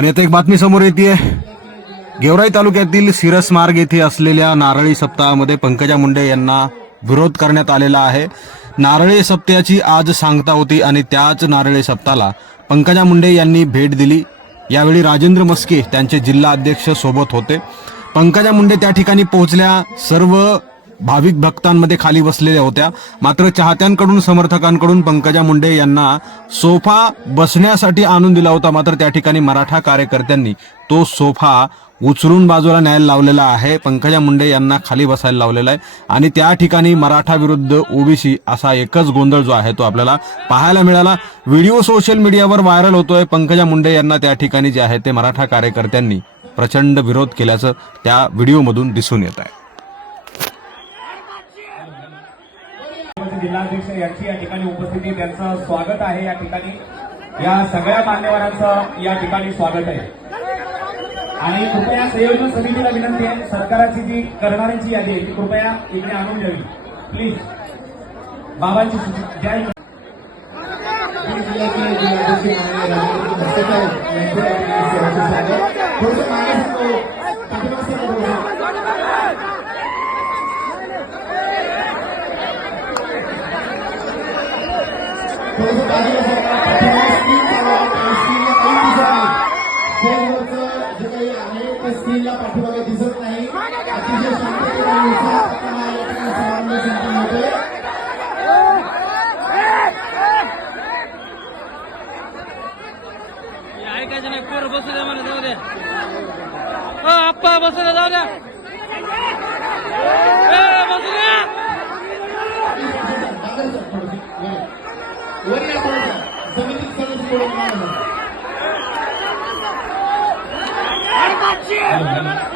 आणि आता एक बातमी समोर येते गेवराई तालुक्यातील सिरस मार्ग येथे असलेल्या नारळी सप्ताहामध्ये पंकजा मुंडे यांना विरोध करण्यात आलेला आहे. नारळी सप्त्याची आज सांगता होती आणि त्याच नारळी सप्ताला पंकजा मुंडे यांनी भेट दिली. यावेळी राजेंद्र मस्के त्यांचे जिल्हा अध्यक्ष सोबत होते. पंकजा मुंडे त्या ठिकाणी पोहोचल्या. सर्व भाविक भक्तांमध्ये खाली बसलेल्या होत्या. मात्र चाहत्यांकडून समर्थकांकडून पंकजा मुंडे यांना सोफा बसण्यासाठी आणून दिला होता. मात्र त्या ठिकाणी मराठा कार्यकर्त्यांनी तो सोफा उचलून बाजूला न्यायला लावलेला आहे. पंकजा मुंडे यांना खाली बसायला लावलेला आहे. आणि त्या ठिकाणी मराठा विरुद्ध ओबीसी असा एकच गोंधळ जो आहे तो आपल्याला पाहायला मिळाला. व्हिडिओ सोशल मीडियावर व्हायरल होतोय. पंकजा मुंडे यांना त्या ठिकाणी जे आहे ते मराठा कार्यकर्त्यांनी प्रचंड विरोध केल्याचं त्या व्हिडिओमधून दिसून येत आहे. जिल्हाध्यक्ष यांची या ठिकाणी उपस्थिती त्यांचं स्वागत आहे या ठिकाणी. या सगळ्या मान्यवरांचं या ठिकाणी स्वागत आहे. आणि कृपया संयोजन समितीला विनंती आहे सरकाराची जी करणाऱ्यांची यादी आहे ती कृपया इकडे आणून द्यावी. प्लीज बाबांची सूची द्या इकडे. स्क्रीनला नाही अतिशय शांततेने आणि उत्साहात आपल्याला या ठिकाणी समारंभ संपन्न होतोय ऐकायचं नाही पोर बसू द्या मला जाऊ द्या आप्पा बसू द्या जाऊ द्या मागं सर थोडंसं, वर. वर या थोडंसं. जमिनीत सगळं सोडून मागं.